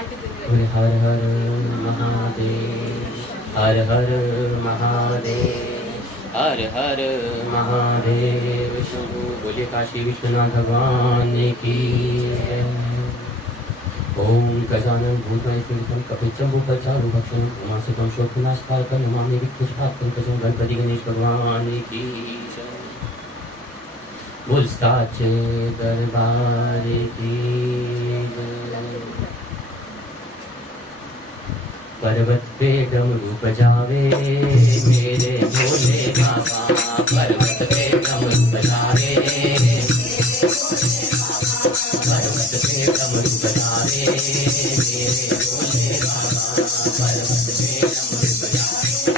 बोले हर हर महादेव, हर हर महादेव, हर हर महादेव शंभु। बोले काशी विश्वनाथ भगवान की जय। ओम गजानन भूतगणेशं कपितजम्बूफलचारुभक्षणं उमासुतं शोकविनाशकारकं नमामि विघ्नेश्वरपङ्कजं गणपति गणेश भगवान की जय। बोल साचे दरबार की जय। पर्वत पे डमरू बजावे मेरे भोले बाबा, पर्वत पे डमरू बजावे, पर्वत पे डमरू बजावे मेरे भोले बाबा, पर्वत पे डमरू बजावे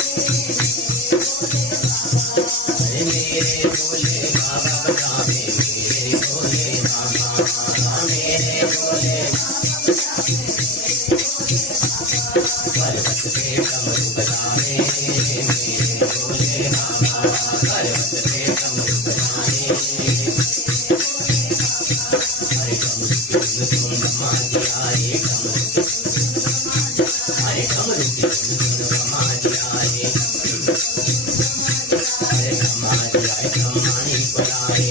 मेरे भोले बाबा, बजावे मेरे भोले बाबा, मेरे भोले पर्वत पे डमरू बजावे मेरे भोले बाबा, पर्वत पे डमरू बजावे। हरे डमरू की धुन सुन रमा दिया रे डमरू, हरे डमरू की धुन सुन रमा दिया रे, हरे रमा दिया ब्रह्माणी बुलाए,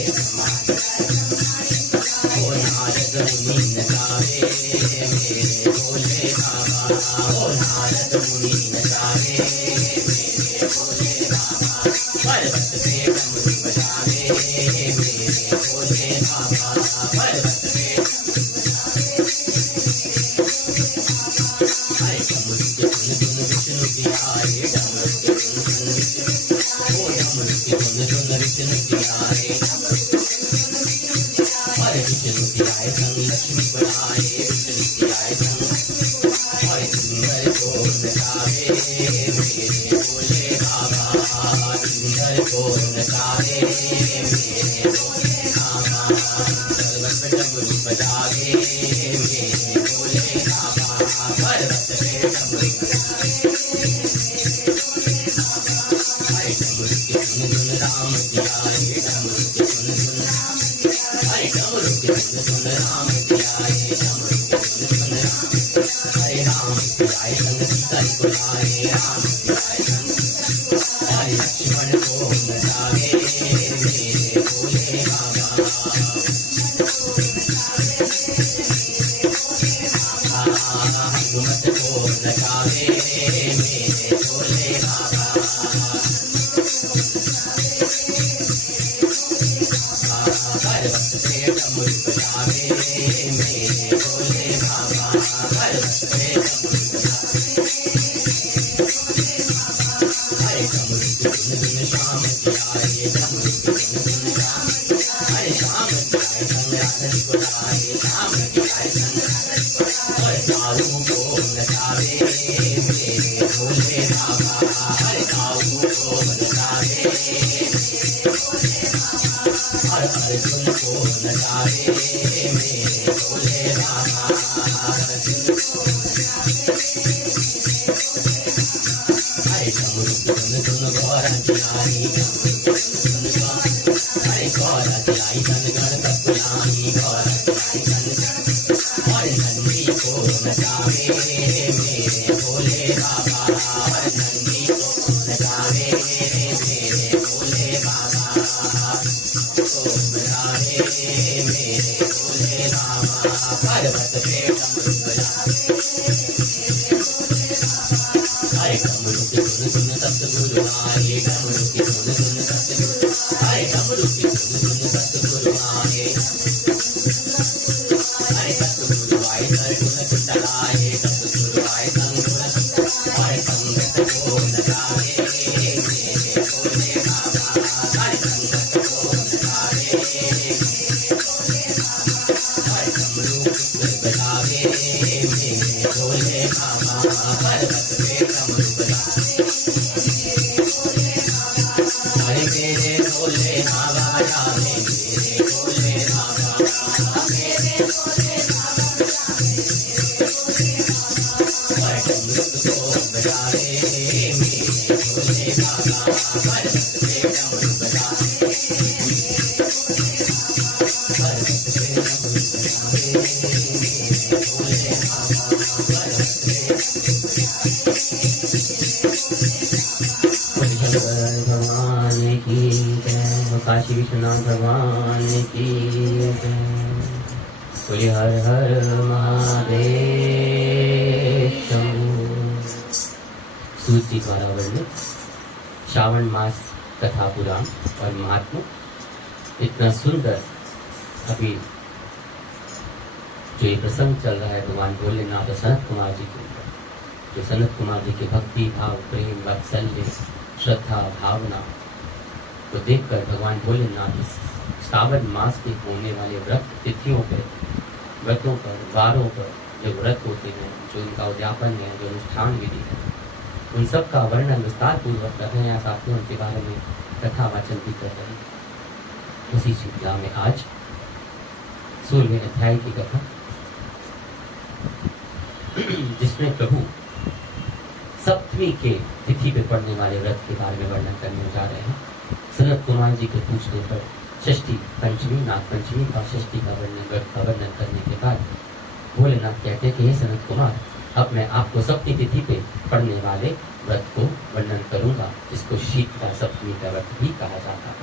ओ नारद मुनि नचावे मेरे भोले बाबा, ओ नारद मुनि नचावे मेरे भोले बाबा, पर्वत पे डमरू बजावे मेरे भोले बाबा, पर्वत पे हरे डमरू के धुन धुन विष्णु की आए, डमरू के धुन धुन विष्णु, ओ डमरू के धुन धुन विष्णु की आए, हरे विष्णु की आए संग लक्ष्मी बुलाए, विष्णु की आए संग हरे सुंदर को नचावे मेरे भोले बाबा, सुंदर को नचावे मेरे भोले बाबा, पर्वत पे डमरू बजावे मेरे भोले बाबा, पर्वत पे डमरू बजावे। हरे डमरू के धुन धुन राम की आए, डमरू के धुन धुन, हरे डमरू के धुन धुन राम की आए, डमरू के धुन धुन राम, हरे राम की आए संग सीता जी को लाए, राम की आए संग हरे लक्ष्मण को नचावे मेरे भोले बाबा, हनुमत को नचावे मेरे भोले बाबा, पर्वत पे डमरू बजावे मेरे भोले बाबा, पर्वत पे डमरू बजावे। हरे डमरू के धुन धुन श्याम की आए, डमरू के धुन धुन श्याम, हरे श्याम की आए संग राधन को लाए, श्याम की आए संग और ताऊ को नचावे मेरे भोले बाबा, हरे ताऊ को नचावे और अर्जुन को नचावे मेरे भोले बाबा, अर्जुन को हरे डमरू की धुन धुन गौरा की आई, डमरू की धुन धुन हरे गौरा की आई धन गण कपुरानी, गौरा की आई धन और नंदी को नचावे मेरे भोले बाबा, और नंदी को नचावे मेरे भोले बाबा, को बजावे मेरे भोले बाबा, पर्वत पे डमरू बजावे। हरे डमरू की धुन धुन सतगुरु आए, डमरू की धुन धुन सतगुरु, हरे डमरू की धुन धुन सतगुरु आए, हरे सतगुरु आए दर्शन कुटलाए, सतगुरु आए संग हरे संगत को नचावे मेरे भोले बाबा, हरे संगत को नचावे हरे डमरू बजावे मेरे भोले बाबा, पर्वत पे डमरू बजावे। हरे मेरे भोले बाबा बजावे मेरे भोले बाबा, मेरे भोले बाबा हरे डमरू को बजावे मेरे भोले बाबा, पर्वत पे डमरू बजावे, पर्वत पे डमरू बजावे मेरे भोले बाबा। काशी विश्वनाथ भगवान की जय। बोलिए हर हर महादेव शंभो। सूत जी द्वारा वर्णित श्रावण मास कथा पुराण और महात्मा इतना सुंदर अभी जो ये प्रसंग चल रहा है भगवान भोलेनाथ और सनत कुमार जी के ऊपर, जो सनत कुमार जी के भक्ति भाव प्रेम वात्सल्य श्रद्धा भावना को देखकर भगवान भोलेनाथ इस श्रावण मास के होने वाले व्रत तिथियों पर, व्रतों पर, वारों पर जो व्रत होते हैं, जो उनका उद्यापन है, जो अनुष्ठान विधि है, उन सब का वर्णन विस्तार पूर्वक कर रहे हैं। साथियों उनके बारे में कथा वाचन भी कर रहे हैं। उसी श्रृंखला में आज 16वें अध्याय की कथा, जिसमें प्रभु सप्तमी के तिथि पे पड़ने वाले व्रत के बारे में वर्णन करने जा रहे हैं। सनत कुमार जी के पूछने पर षष्ठी पंचमी नाग पंचमी और षष्ठी का वर्णन करने के बाद भोलेनाथ कहते हैं कि हे सनत कुमार, अब मैं आपको सप्तमी तिथि पे पड़ने वाले व्रत को वर्णन करूंगा, जिसको शीतला सप्तमी का व्रत भी कहा जाता है।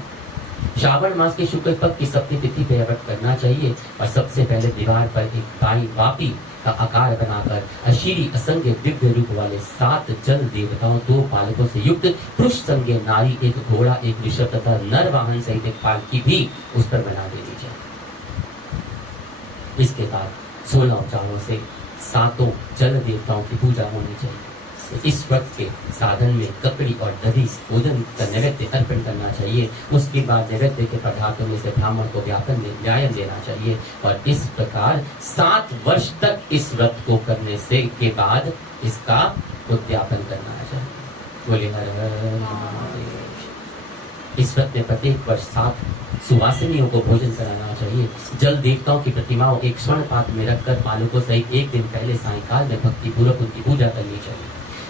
श्रावण मास के शुक्ल पक्ष की सप्तमी तिथि पे व्रत करना चाहिए और सबसे पहले दीवार पर एक वापी का आकार बनाकर अशीरी असंख्य दिव्य रूप वाले 7 जल देवताओं, 2 पालकों से युक्त पुरुष संज्ञ नारी, एक घोड़ा, एक ऋषभ तथा नर वाहन सहित एक पालकी भी उस पर बना देनी चाहिए। इसके बाद 16 उपचारों से 7 जल देवताओं की पूजा होनी चाहिए। इस व्रत के साधन में ककड़ी और दही भोजन का नैवेद्य अर्पण करना चाहिए। उसके बाद नैवेद्य के पदार्थों में से ब्राह्मण को व्यापन देना चाहिए और इस प्रकार 7 वर्ष तक इस व्रत को करने से के बाद इसका उद्यापन करना चाहिए। बोले हर हर महादेव। इस व्रत में प्रत्येक वर्ष 7 सुवासिनियों को भोजन कराना चाहिए। जल देवताओं की प्रतिमाओं एक स्वर्ण पात्र में रखकर पालकों सहित एक दिन पहले सायंकाल में भक्ति पूर्वक उनकी पूजा करनी चाहिए।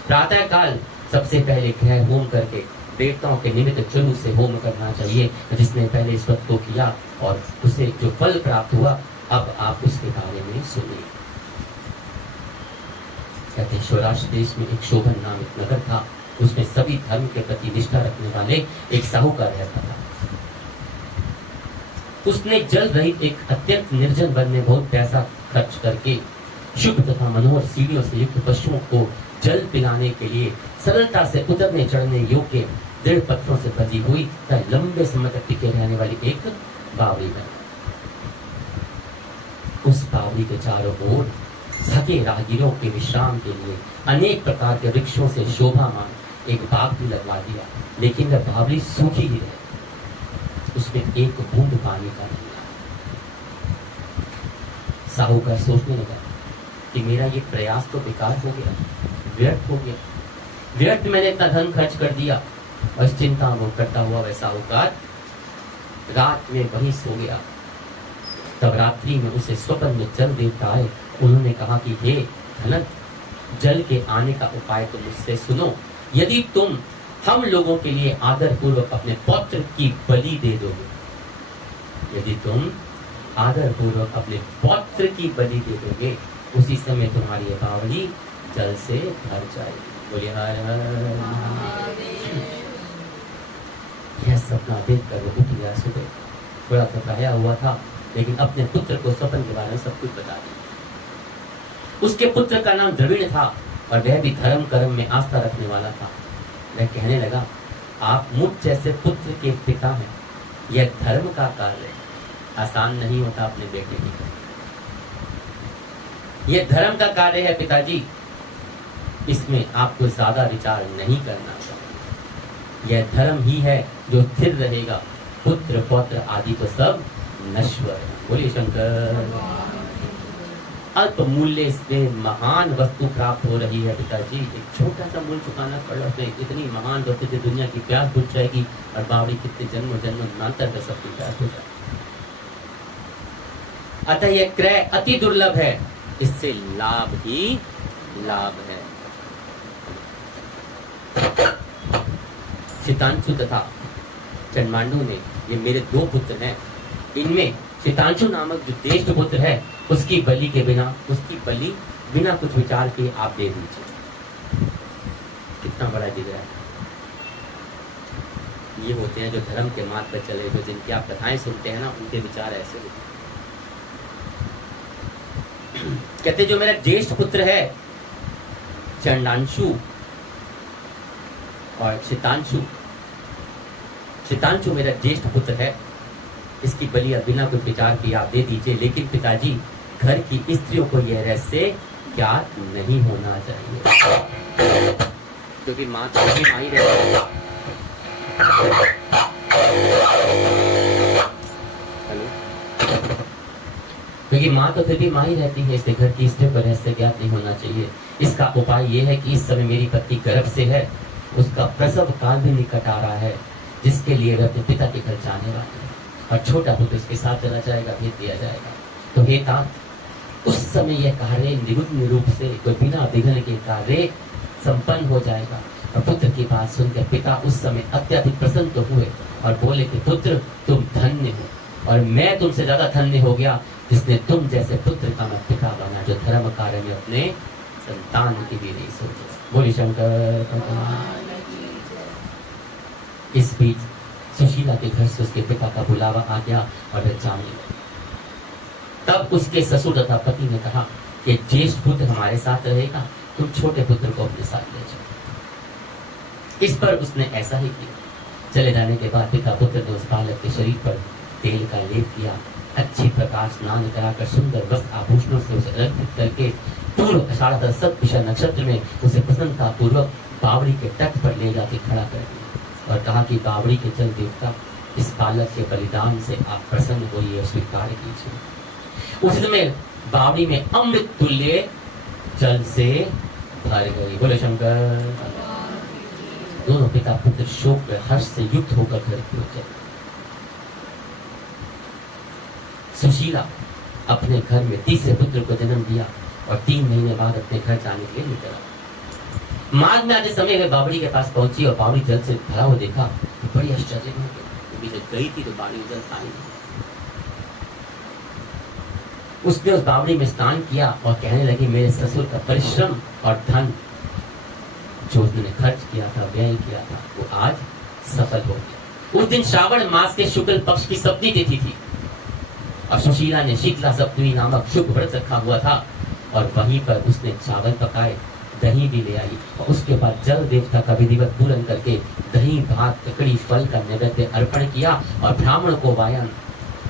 प्रातः काल सबसे पहले ग्रह होम करके देवताओं के निमित्त चुनु से होम करना चाहिए। जिसने पहले इस व्रत को किया और उसे जो फल प्राप्त हुआ, अब आप उसके बारे में सुनिए। कहते हैं सौराष्ट्र देश में एक शोभन नामक नगर था। उसमें सभी धर्म के प्रति निष्ठा रखने वाले एक साहूकार रहता था। उसने जल रहित एक अत्यंत निर्जन वन में बहुत पैसा खर्च करके शुभ तथा मनोहर सीढ़ियों से युक्त पशुओं को जल पिलाने के लिए सरलता से उतरने चढ़ने योग्य दृढ़ पत्थरों से बंधी हुई तथा लंबे समय तक टिके रहने वाली एक बावड़ी है। उस बावड़ी के चारों ओर थके राहगीरों के विश्राम के लिए अनेक प्रकार के वृक्षों से शोभामान एक बाग भी लगवा दिया, लेकिन वह बावड़ी सूखी ही रही, उसमें एक बूंद पानी का नहीं आया। साहूकार सोचने लगा कि मेरा ये प्रयास तो बेकार हो गया, व्यर्थ हो गया, व्यर्थ मैंने इतना धन खर्च कर दिया। और इस चिंता में करता हुआ वह साहूकार रात में वहीं सो गया। तब रात्रि में उसे स्वप्न में जल देवता आए। उन्होंने कहा कि हे धनत, जल के आने का उपाय तो मुझसे सुनो। यदि तुम हम लोगों के लिए आदर पूर्वक अपने पौत्र की बलि दे दोगे, यदि तुम आदर पूर्वक अपने पौत्र की बलि दे दोगे, उसी समय तुम्हारी बावड़ी जल से भर जाएगी। बोलिए हर हर महादेव। यह सपना देखकर वो उठ गया सुबह। थोड़ा घबराया हुआ था, लेकिन अपने पुत्र को स्वप्न के बारे में सब कुछ बता दिया। उसके पुत्र का नाम द्रविड़ था और वह भी धर्म कर्म में आस्था रखने वाला था। वह कहने लगा, आप मुझ जैसे पुत्र के पिता हैं, यह धर्म का कार्य है, आसान नहीं होता अपने बेटे की। यह धर्म का कार्य है पिताजी, इसमें आपको ज्यादा विचार नहीं करना चाहिए। यह धर्म ही है जो स्थिर रहेगा, पुत्र पौत्र आदि तो सब नश्वर है। बोलिए शंकर। अल्प मूल्य से महान वस्तु प्राप्त हो रही है पिताजी, एक छोटा सा मूल्य चुकाना पड़ रहा है, इतनी महान वस्तु से दुनिया की प्यास बुझ जाएगी और बावड़ी कितने जन्मों जन्मांतर का सबकी प्यास बुझ जाएगी। अतः यह क्रय अति दुर्लभ है, इससे लाभ ही लाभ है। शितांशु तथा चंद्रमांडू ने, ये मेरे 2 पुत्र हैं, इनमें शितांशु नामक जो ज्येष्ठ पुत्र है, उसकी बलि बिना कुछ विचार के आप दे दीजिए। कितना बड़ा जिगरा है। ये होते हैं जो धर्म के मार्ग पर चले, जो जिनकी आप कथाएं सुनते हैं ना, उनके विचार ऐसे होते हैं। कहते जो मेरा ज्येष्ठ पुत्र है चंडांशु और शितांशु, शितांशु मेरा ज्येष्ठ पुत्र है, इसकी बलि अब बिना कुछ विचार किए आप दे दीजिए, लेकिन पिताजी घर की स्त्रियों को यह रहस्य ज्ञात नहीं होना चाहिए, क्योंकि माँ तो भी माँ ही रहती है। हेलो, क्योंकि माँ तो फिर भी माँ ही रहती है, इसलिए घर की स्त्रियों को रहस्य ज्ञात नहीं होना चाहिए। इसका उपाय यह है कि इस समय मेरी पत्नी गर्भ से है, उसका प्रसव काल भी निकट आ रहा है, जिसके लिए वह अपने पिता के घर जाने वाला है और छोटा पुत्र उसके साथ चला जाएगा, भेज दिया जाएगा। तो हे तात, उस समय यह कार्य निर्विघ्न रूप से, कोई बिना विघ्न के कार्य संपन्न हो जाएगा। और पुत्र की बात सुनकर पिता उस समय अत्यधिक प्रसन्न तो हुए और बोले कि पुत्र तुम धन्य हो, और मैं तुमसे ज्यादा धन्य हो गया जिसने तुम जैसे पुत्र का मैं पिता बना, जो धर्म कार्य में अपने संतान की भी नहीं सोचे। बोली शंकर भगवान। इस बीच सुशीला के घर से उसके पिता का बुलावा आ गया और वह जाने लगी। तब उसके ससुर तथा पति ने कहा कि ज्येष्ठ पुत्र हमारे साथ रहेगा, तुम छोटे पुत्र को अपने साथ ले जाओ। इस पर उसने ऐसा ही किया। चले जाने के बाद पिता पुत्र ने उस बालक के शरीर पर तेल का लेप किया, अच्छी प्रकार स्नान कराकर सुंदर वस्त्र आभूषणों से उसे अलंकृत करके पूर्व आषाढ़ सतभिषा नक्षत्र में उसे प्रसन्नता पूर्वक बावड़ी के तट पर ले जाके खड़ा कर दिया और कहा कि बावड़ी के जल देवता, इस बालक के बलिदान से आप प्रसन्न होइए और स्वीकार कीजिए। उस समय बावड़ी में अमृत तुल्य जल से भर गई। बोले शंकर। दोनों पिता पुत्र शोक में हर्ष से युक्त होकर घर की ओर चले। सुशीला अपने घर में तीसरे पुत्र को जन्म दिया और 3 महीने बाद अपने घर जाने के लिए निकला। मार्ग में आते समय वह बावड़ी के पास पहुंची और बावड़ी जल से भरा हुआ देखा तो बड़ी आश्चर्य हो गई, क्योंकि जब गई थी तो बावड़ी जल था नहीं। उसने उस बावड़ी में स्नान किया और कहने लगी, मेरे ससुर का परिश्रम और धन जो उसने खर्च किया था, व्यय किया था, वो आज सफल हो गया। उस दिन श्रावण मास के शुक्ल पक्ष की सप्तमी तिथि थी और सुशीला ने शीतला सप्तमी नामक शुभ व्रत रखा हुआ था और वहीं पर उसने चावल पकाए, दही भी ले आई और उसके बाद जल देवता का विधिवत पूर्ण करके दही भात ककड़ी फल का नैवेद्य अर्पण किया और ब्राह्मण को वायन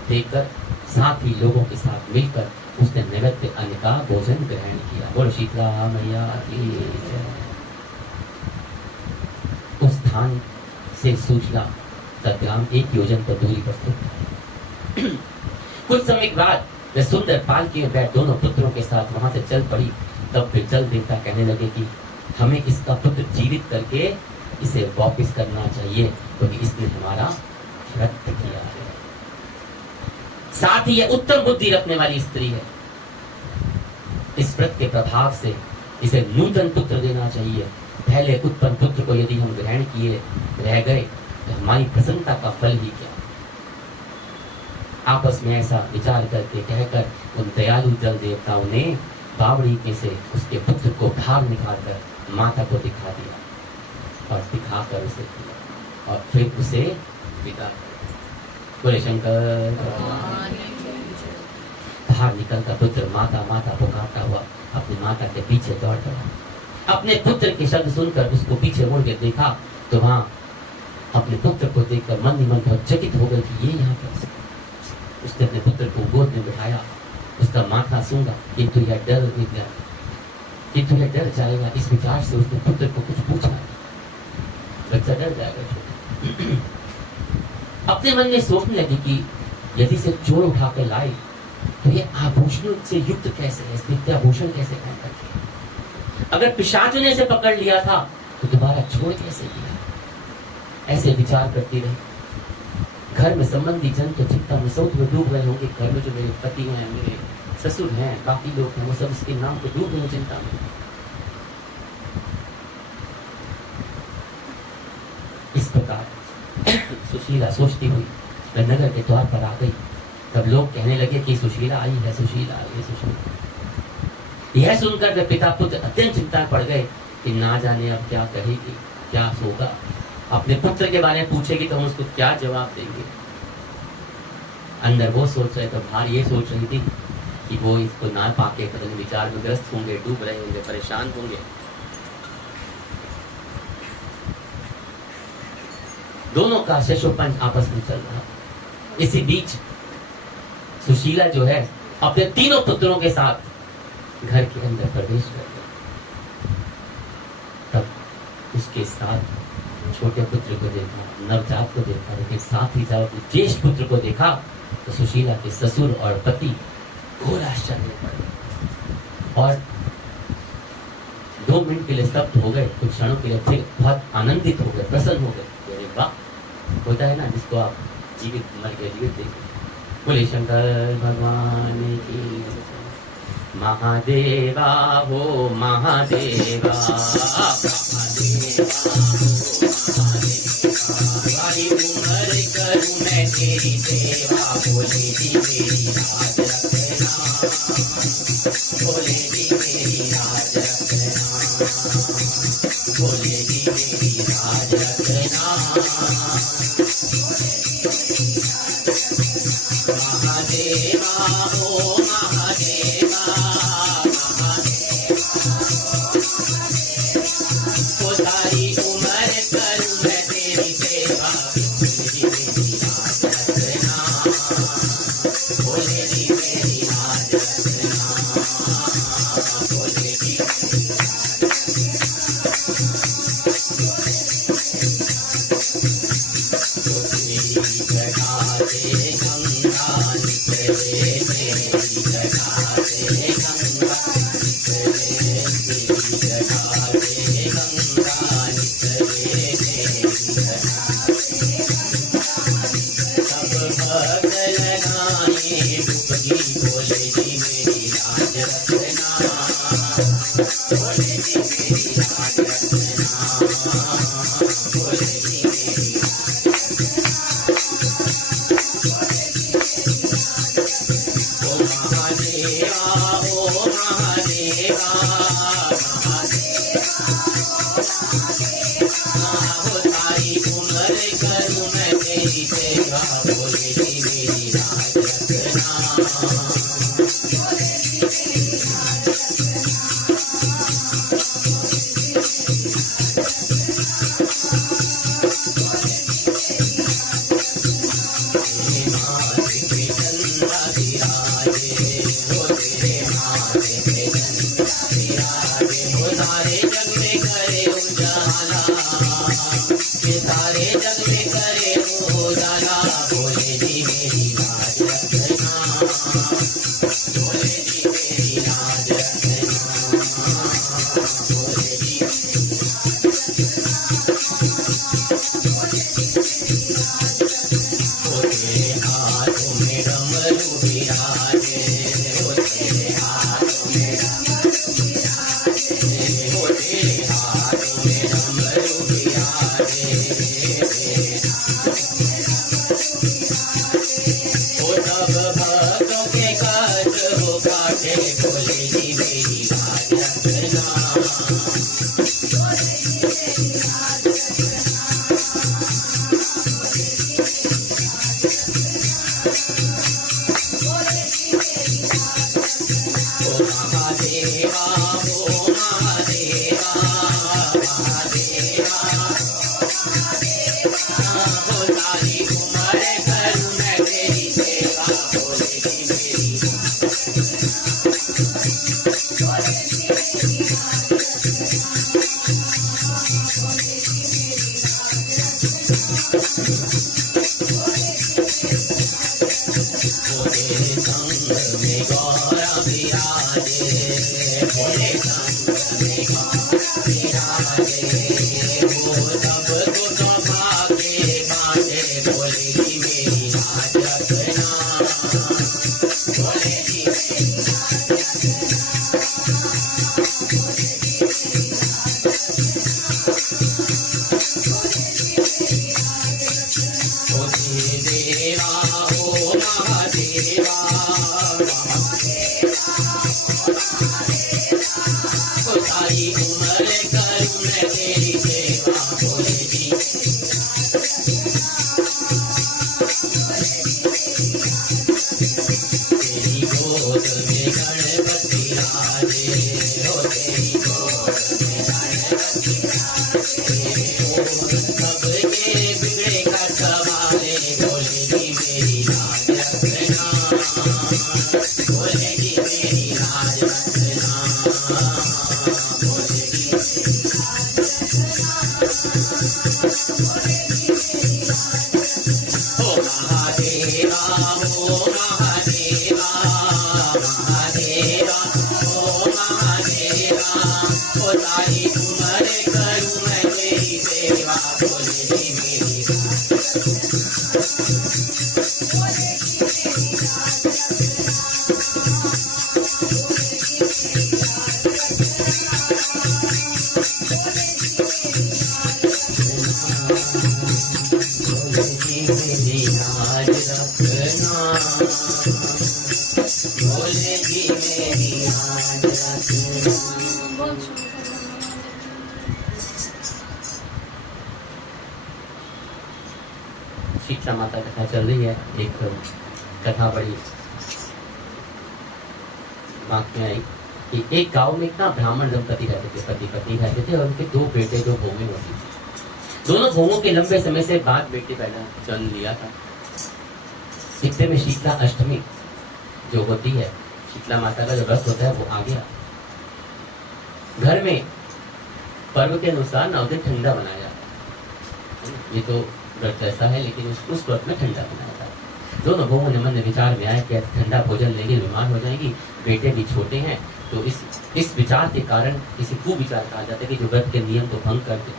देकर साथ ही लोगों के साथ मिलकर उसने नैवेद्य अन्न का भोजन ग्रहण किया। बोलो शीतला मैया की जय। उस स्थान से सुशीला का ग्राम 1 योजन पर दूरी पर स्थित। कुछ समय के बाद वे सुंदर पालकी में बैठ दोनों पुत्रों के साथ वहां से चल पड़ी। तब फिर जल देवता कहने लगे कि हमें इसका पुत्र जीवित करके इसे वापस करना चाहिए, क्योंकि इसने हमारा व्रत किया है। साथ ही यह उत्तम बुद्धि रखने वाली स्त्री है। इस व्रत के प्रभाव से इसे नूतन पुत्र देना चाहिए। पहले उत्पन्न पुत्र को यदि हम ग्रहण किए रह गए तो हमारी प्रसन्नता का फल ही क्या। आपस में ऐसा विचार करके कहकर उन दयालु जल देवताओं ने बावड़ी के से उसके पुत्र को बाहर निकालकर माता को दिखा दिया और दिखाकर उसे दिया और फिर उसे विदा। बोले शंकर। बाहर निकलकर पुत्र माता माता पुकारता हुआ अपनी माता के पीछे दौड़ पड़ा। अपने पुत्र के शब्द सुनकर उसको पीछे मुड़ के देखा तो वहां अपने पुत्र को देखकर मन ही मन बहुत चकित हो गई कि ये यहाँ कैसे। उसने अपने पुत्र को गोद में बिठाया, उसका माथा सूंघा, किंतु यह डर जाएगा। इस विचार से उसने पुत्र को कुछ पूछा, बच्चा डर जाएगा। अपने मन में सोचने लगी कि यदि से चोर उठाकर लाए तो ये आभूषणों से युक्त कैसे है, विद्याभूषण कैसे पहन करके। अगर पिशाचों ने इसे पकड़ लिया था तो दोबारा छोड़ कैसे दिया। ऐसे विचार करती रही। घर में संबंधी जन तो चिंता में सौत में डूब गए होंगे। घर में जो मेरे पति हैं, मेरे ससुर हैं, काफी लोग हैं, वो सब इसके नाम पे डूब गए चिंता में। इस प्रकार सुशीला सोचती हुई नगर के द्वार पर आ गई। तब लोग कहने लगे कि सुशीला आई है, सुशीला आई है, सुशीला। यह सुनकर वे पिता पुत्र अत्यंत चिंता पड़ गए कि ना जाने अब क्या कहेगी, क्या होगा। अपने पुत्र के बारे में पूछेगी तो हम उसको क्या जवाब देंगे? अंदर वो सोच रहे तो बाहर ये सोच रही थी कि वो इसको ना पाके पता नहीं विचार में ग्रस्त होंगे, डूब रहे होंगे, परेशान होंगे। दोनों का शशोपंच आपस में चल रहा। इसी बीच सुशीला जो है अपने तीनों पुत्रों के साथ घर के अंदर प्रवेश कर गई। तब उसके साथ छोटे पुत्र को देखा, नवजात को देखा, लेकिन साथ ही जब ज्येष्ठ पुत्र को देखा तो सुशीला के ससुर और पति घोर आश्चर्य में पड़ गए और 2 मिनट के लिए स्तब्ध हो गए। कुछ क्षणों के लिए फिर बहुत आनंदित हो गए, प्रसन्न हो गए। अरे वाह, होता है ना जिसको आप जीवित मर गए जीवित देखें। बोले शंकर भगवान की महादेवा हो महादेवा, सारी उम्र करूं मैं तेरी सेवा। भोले जी मेरी लाज रखना, भोले जी मेरी लाज रखना, भोले जी मेरी लाज रखना। महादेवा हो महादेवा, सारी उम्र करूं मैं तेरी सेवा। भोले जी मेरी लाज रखना, भोले जी जगा दे गंगा निकले, तेरी जगा दे गंगा निकले, तेरी जगा दे गंगा निकले, तेरी सब भक्त लगाए डुबकी। भोले जी मेरी लाज रखना, भोले जी मेरी लाज रखना, भोले जी मेरी महादेवा हो महादेवा, हो सारी उम्र करूं मैं तेरी सेवा। भोले जी मेरी लाज रखना, सारे जग में करे उजाला, सारे जग में करे उजाला। भोले जी मेरी लाज रखना, भोले जी मेरी लाज रखना, भोले जी तेरे हाथों में डमरू विराजे, तेरे हाथों में सब भक्तों के कष्ट हो काटे। भोले जी मेरी लाज रखना, महादेवा हो महादेवा, महादेवा हो सारी उम्र करूं मैं तेरी सेवा। भोले जी मेरी भोले संग में गौरा विराजे, भोले संग में गौरा विराजे, वो सब को भागे बांधे। भोले जी मेरी लाज रखना, भोले जी देवा हो महादेवा, महादेवा गोद में गणपति राजे, हो तेरी गोद में गणपति राजे। सबके बिगड़े का सवारे, बोलेगी मेरी राज रखना, बोलेगी मेरी राज रखना, बोलेगी ओ महादेवा, ओ महादेवा, महादेवा, ओ महादेवा, ओ तारी उमर करूं मैं तेरी सेवा, बोलेगी मेरी मेरी राज रखना, बोलेगी मेरी राज रखना। शीतला माता कथा चल रही है। एक कथा बड़ी बात में आई कि एक गांव में एक ना ब्राह्मण दंपति रहते थे, पति पत्नी रहते थे, और उनके दो बेटे, दो बहुएं होती थी। दोनों बहुओं के लंबे समय से बाद बेटे पैदा जन्म लिया था। इतने में शीतला अष्टमी जो होती है, शीतला माता का जो व्रत होता है, वो आ गया। घर में पर्व के अनुसार 9 दिन ठंडा बनाया जाता है। ये तो व्रत ऐसा है, लेकिन उस व्रत में ठंडा बनाया जाता है। दोनों बहुओं ने मन में विचार में आया कि ठंडा भोजन लेंगे बीमार हो जाएगी, बेटे भी छोटे हैं, तो इस विचार के कारण इसे कुविचार कहा जाता है कि जो व्रत के नियम को भंग कर दे।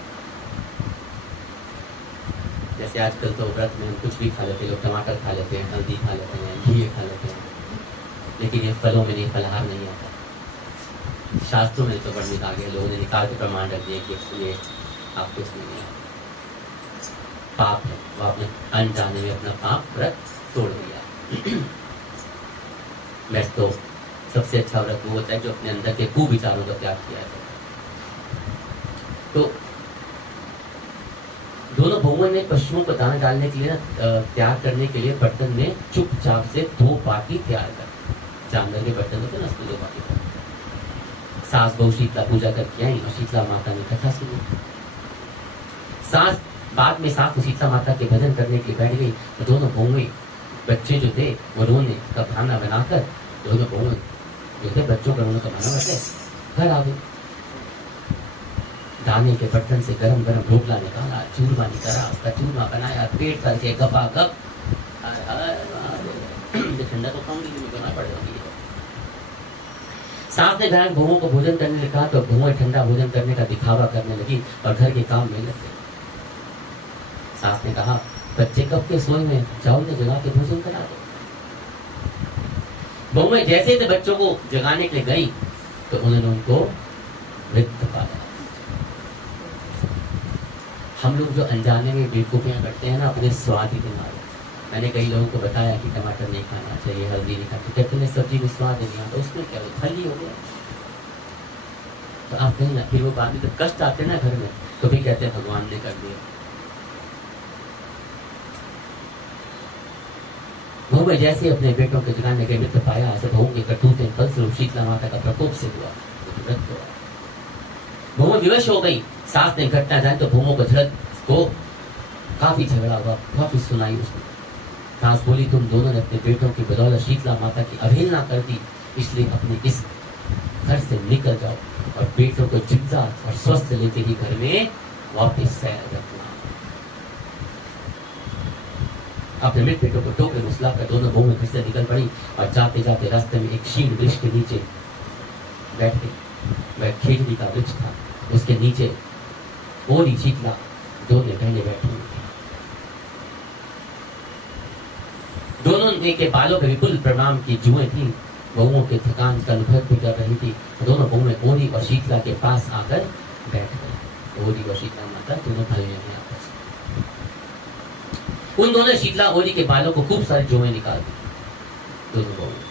जैसे आजकल तो व्रत में हम कुछ भी खा लेते हैं, लोग टमाटर खा लेते हैं, हल्दी खा लेते हैं, घी खा लेते हैं, लेकिन ये फलों में नहीं, फलाहार नहीं आता। शास्त्रों में तो वर्णित आ गया, लोगों ने निकाल के प्रमाण रख दिए कि ये आपको इसमें नहीं आता, पाप है। वो आपने अनजाने में अपना पाप व्रत तोड़ दिया। वैसे तो सबसे अच्छा व्रत वो होता है जो अपने अंदर के कुविचारों का त्याग किया है। तो दोनों बहुओं ने पशुओं को दाना डालने के लिए तैयार करने के लिए बर्तन में चुपचाप से 2 बाटी तैयार कर, चांदर के बर्तन होते ना, उसमें 2 बाटी कर। सास बहु शीतला पूजा करके आई और शीतला माता ने कथा सुनी। सास बाद में सास शीतला माता के भजन करने के लिए बैठ गई, तो दोनों बहुएं, बच्चे जो थे वो रोने का बहाना बनाकर, दोनों बहुएं जो थे बच्चों का रोने का बहाना बनाकर घर आ गई। दाने के बर्तन से गरम गरम ढोकला निकाला, चूरमा निकाला, उसका चूरमा बनाया, पेट करके गपा गप। ठंडा तो खाऊंगी, करना पड़ेगा। सास ने घर बहुओं को भोजन करने लगा, तो बहुएं ठंडा भोजन करने का दिखावा करने लगी और घर के काम में लग गई। सास ने कहा, बच्चे कब के सोए में, जाओ ने जगा के भोजन करा दो। बहुएं जैसे थे बच्चों को जगाने के लिए गई, तो उन्होंने उनको मृत पाया। हम लोग जो अनजाने में बेवकूफियां करते हैं ना, अपने स्वाद ही के मारे। मैंने कई लोगों को बताया कि टमाटर नहीं खाना चाहिए, हल्दी नहीं खानी, कहते हैं सब्जी में स्वाद नहीं आता, उसमें क्या फल ही हो गया। तो आप कहीं ना, फिर वो बाद में जब कष्ट आते हैं ना घर में, तो भी कहते हैं भगवान ने कर दिया। बहुएं जैसे अपने बेटों के जगाने के मृत पाया, ऐसे बहुओं के करतूतें फलस्वरूप शीतला माता का प्रकोप से हुआ। बहुएं विवश हो गई। सास ने घटना जाने तो बहुओं को काफी झगड़ा हुआ, काफी सुनाई उसने। सास बोली, तुम दोनों ने अपने बेटों की बदौलत शीतला माता की अवहेलना कर दी, इसलिए अपने इस घर से निकल जाओ और बेटों को जिंदा और स्वस्थ लेते ही घर में वापस सैर रखना। अपने मृत बेटों को टोकरे में सुलाकर दोनों बहुएं घर से निकल पड़ी और जाते जाते रास्ते में एक शील वृक्ष के नीचे बैठ गई। वह खेजड़ी का वृक्ष था, उसके नीचे ओरी शीतला दोनों बहनें बैठी हुई थी। दोनों ने के बालों पे विपुल प्रणाम की जुएं थी। बहुओं के थकान का अनुभव भी कर रही थी। दोनों बहुएं ओरी और शीतला के पास आकर बैठ गई। ओरी और शीतला माता दोनों भाइयों ने आपस में, उन दोनों शीतला ओरी के बालों को खूब सारी जुएं निकाल दी। दोनों बहुएं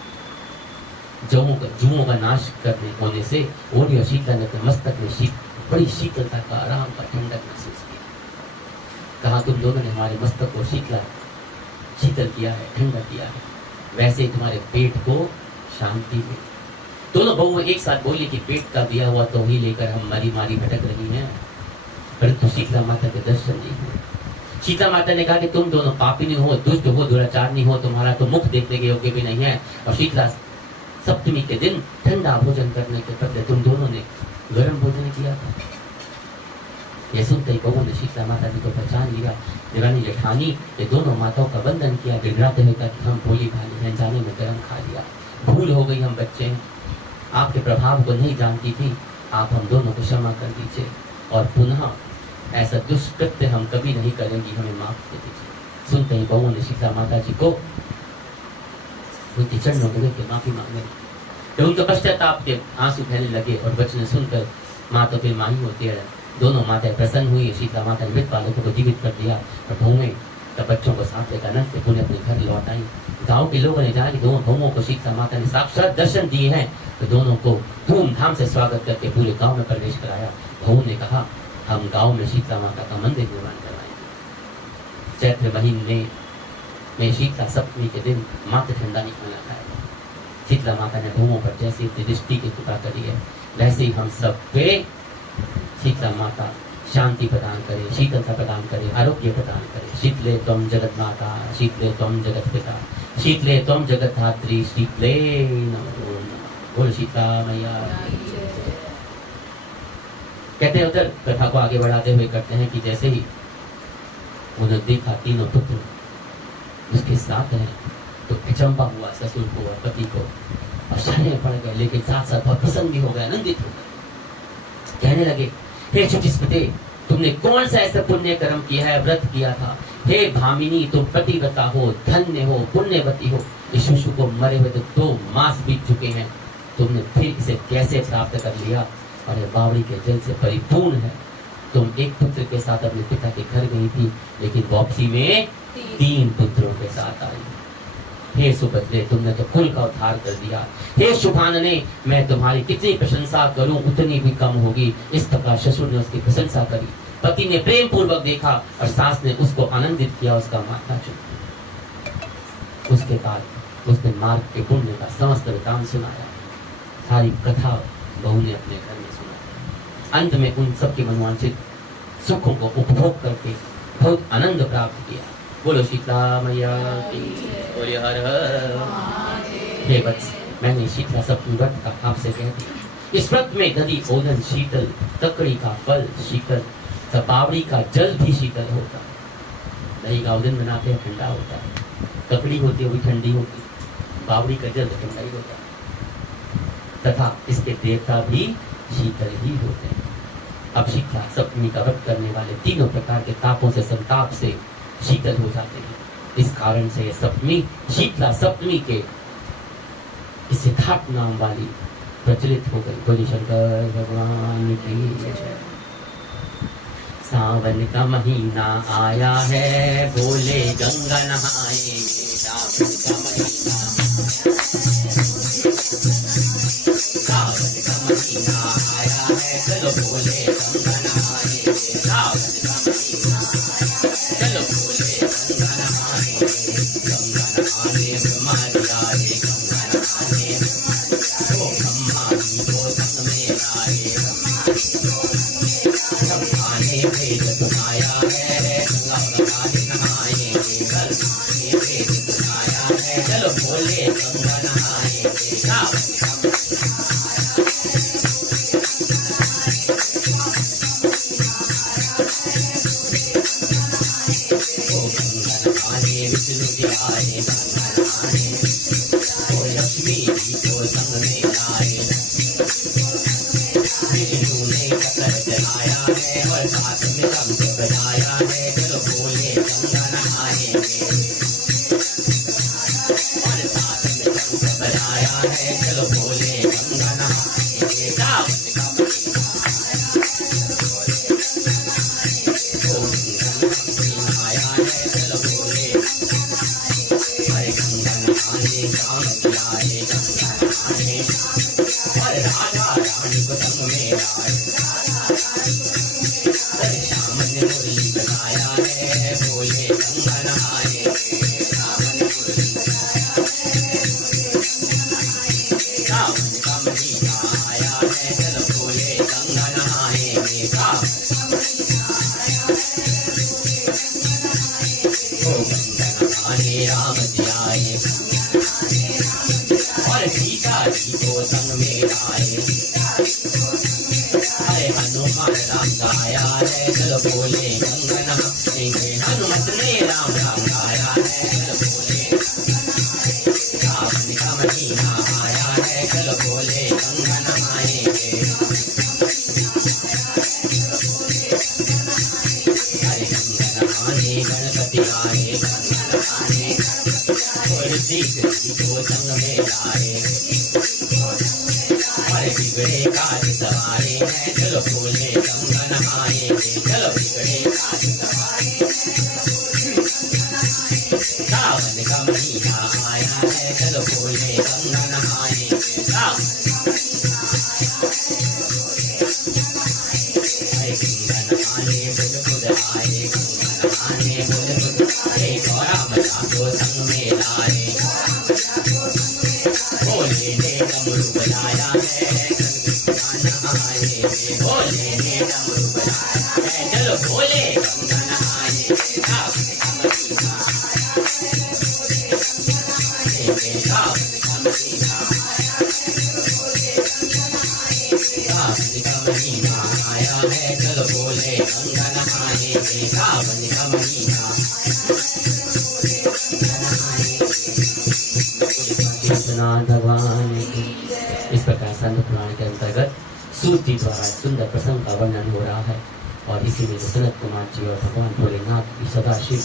जुओं का नाश करने होने से ओरी और शीतला ने अपने मस्तक में बड़ी शीतलता का, आराम का, ठंडक महसूस किया। कहा, तुम दोनों ने हमारे मस्तक को शीतल किया है, ठंडा किया है, वैसे ही तुम्हारे पेट को शांति दे। दोनों बहुएं एक साथ बोली कि पेट का दिया हुआ तो ही लेकर हम मरी मारी भटक रही हैं, परंतु शीतला माता के दर्शन नहीं हुए। शीतला माता ने कहा कि तुम दोनों पापिनी हो, दुष्ट हो, दुराचारनी हो, तुम्हारा तो मुख देखने के योग्य भी नहीं है। और शीतला सप्तमी के दिन ठंडा भोजन करने के बदले तुम दोनों ने गर्म भोजन किया था। यह सुनते ही बहू ने शीतला माता जी को पहचान लिया। देवानी जेठानी ये दोनों माताओं का वंदन किया, गिड़गिड़ाते हुए कहा कि हम भोली भाली हैं, जाने में गर्म खा लिया, भूल हो गई, हम बच्चे हैं, आपके प्रभाव को नहीं जानती थी, आप हम दोनों को क्षमा कर दीजिए और पुनः ऐसा दुष्कृत्य हम कभी नहीं करेंगी, हमें माफ कर दीजिए। सुनते ही बहू ने शीतला माता जी को उनके चरणों में लेकर माफी मांगने लगी। तो उनके पश्चाताप के आंसू बहने लगे और वचन सुनकर माँ तो फिर माँ ही होती है। दोनों माताएं प्रसन्न हुई। शीतला माता ने मृत बालकों को जीवित कर दिया और बहुएं तब बच्चों को साथ लेकर अनंत से पुण्य अपने घर लौट आई। गाँव के लोगों ने जाना कि दोनों बहुओं को शीतला माता ने साक्षात दर्शन दिए हैं, तो दोनों को धूमधाम से स्वागत करके पूरे गाँव में प्रवेश कराया। बहू ने कहा हम गाँव में शीतला माता का मंदिर निर्माण करवाएंगे। चैत्र महीने में शीतला सप्तमी के दिन मात्र ठंडा नहीं खाना खाएगा। शीतला माता ने बहुओं पर जैसी अपनी दृष्टि की कृपा करी है, वैसे ही हम सब पे शीतला माता शांति प्रदान करे, शीतलता प्रदान करे, आरोग्य प्रदान करे। शीतले त्वं जगत माता, शीतले त्वं जगत पिता, शीतले त्वं जगत धात्री, शीतले नमो नमः। बोल शीतला मैया। कहते हैं उधर कथा को आगे बढ़ाते हुए करते हैं कि जैसे ही उन्होंने देखा तीनों पुत्र उसके साथ हैं तो अचंबा हुआ ससुर को और पति को, आश्चर्य पड़ गए, लेकिन साथ साथ बहुत प्रसन्न भी हो गए, आनंदित हो गए। कहने लगे हे चतुष्पते, तुमने कौन सा ऐसा पुण्य कर्म किया है, व्रत किया था। हे भामिनी, तुम पतिव्रता हो, धन्य हो, पुण्यवती हो। इस शिशु को मरे हुए तो 2 मास बीत चुके हैं, तुमने फिर इसे कैसे प्राप्त कर लिया। और यह बावड़ी के जल से परिपूर्ण है। तुम एक पुत्र के साथ अपने पिता के घर गई थी, लेकिन वापसी में 3 पुत्रों के साथ आई। हे सुभद्रे, तुमने तो कुल का उद्धार कर दिया। हे शुभानने, मैं तुम्हारी कितनी प्रशंसा करूं उतनी भी कम होगी। इस प्रकार ससुर ने उसकी प्रशंसा करी। पति ने प्रेम पूर्वक देखा और सास ने उसको आनंदित किया, उसका माथा चूमा। उसके बाद उसने मार्ग के पुण्य का समस्त वृतांत सुनाया। सारी कथा बहू ने अपने घर में सुनाई। अंत में उन सबके मनवांछित सुखों को उपभोग करके बहुत आनंद प्राप्त किया। बोलो शीतला मैया की। बोले हर हर। हे वत्स, मैंने शीतला सप्तमी व्रत का आपसे कह दिया। इस व्रत में दधी ओदन शीतल, ककड़ी का फल शीतल, सपावड़ी का जल भी शीतल होता है। दही का ओदन बनाते हैं, ठंडा होता है। ककड़ी होती है, वो भी ठंडी होती है। बावड़ी का जल ठंडा ही होता है, तथा इसके देवता भी शीतल ही होते हैं। अब शीतला सप्तमी का व्रत करने वाले तीनों प्रकार के तापों से, संताप से शीतल हो जाते हैं। इस कारण से सप्तमी शीतला सप्तमी के इसे घाट नाम वाली प्रचलित हो गई। बोले शंकर भगवान की जय। सावन का महीना आया है, बोले गंगा नहाएंगे। सावन का महीना, सावन का महीना आया है, चलो बोले गंगा नहाएंगे। सावन का महीना, चलो बोले गंगा नहाएंगे। गंगा नहाने ब्रह्मा जी आए, गंगा नहाने तो ब्रह्मा जी को संग में आए। सब खाने भेद बनाया है, गंगा नहाने नहाएंगे। कल खाने भेद बनाया है, चलो बोले गंगा नहाएंगे। सावन का विष्णु जी आए, गंगा नहाने और लक्ष्मी जी को संग में आए। विष्णु ने चक्र चलाया है और साथ में शंख बजाया है, चलो बोले गंगा नहाएंगे। और साथ में शंख बजाया है, चलो बोले गंगा नहाएंगे। सावन का आया है, चलो बोले हरे गंगा नहाने श्याम जी आए। गंगा नहाने और राजा रानी को संग में आए। श्याम ने मुरली बनाया है, बोले गंगा नहाएंगे। श्याम ने मुरली बनाया है, सावन का महीना आया है चलो बोले गंगा नहाएंगे सावन ओ गंगा नहाने राम जी आए और सीता जी को संग में लाए अरे हनुमान राम गाया है चलो बोले गंगा नहाएंगे हनुमत ने राम राम गाया है चलो बोले सावन का महीना आया है चलो बोले गंगा नहाएंगे अरे गंगा नहाने गणपति आए गंगा नहाने और सीता जी को संग में लाए अरे बिगड़े काज सवारे हैं चलो बोले गंगा नहाएंगे चलो बिगड़े काज सवारे सावन का महीना आया है चलो बोले गंगा नहाएंगे सावन अरे गंगा नहाने बुध बुध आए गंगा नहाने बुध बुध आए गौरा माता को संग में लाए भोले ने डमरू बजाया है गंगा नहाएंगे भोले ने डमरू बजाया है चलो भोले गंगा नहाएंगे सावन का महीना सावन का महीना आया है चलो बोले गंगा नहाएंगे सावन का महीना विश्वनाथ भगवान की। इस प्रकार संत पुराण के अंतर्गत सूत जी द्वारा सुंदर प्रसंग का वर्णन हो रहा है और इसी में सनत कुमार जी और भगवान भोलेनाथ की सदाशिव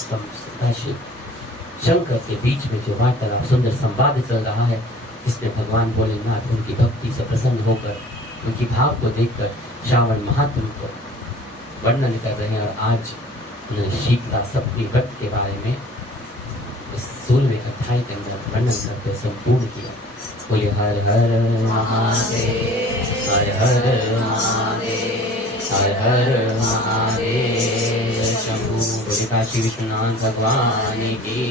शंकर के बीच में जो वार्तालाप सुंदर संवाद चल रहा है इसमें भगवान भोलेनाथ उनकी भक्ति से प्रसन्न होकर उनकी भाव को देखकर श्रावण महात्म को वर्णन कर रहे हैं और आज शीतला सप्तमी व्रत के बारे में 16वें अध्याय के अंदर वर्णन करते संपूर्ण किया। बोले हर हर महादेव हर हर महादेव हर हर महादेव शंभु बोले काशी विश्वनाथ भगवान की।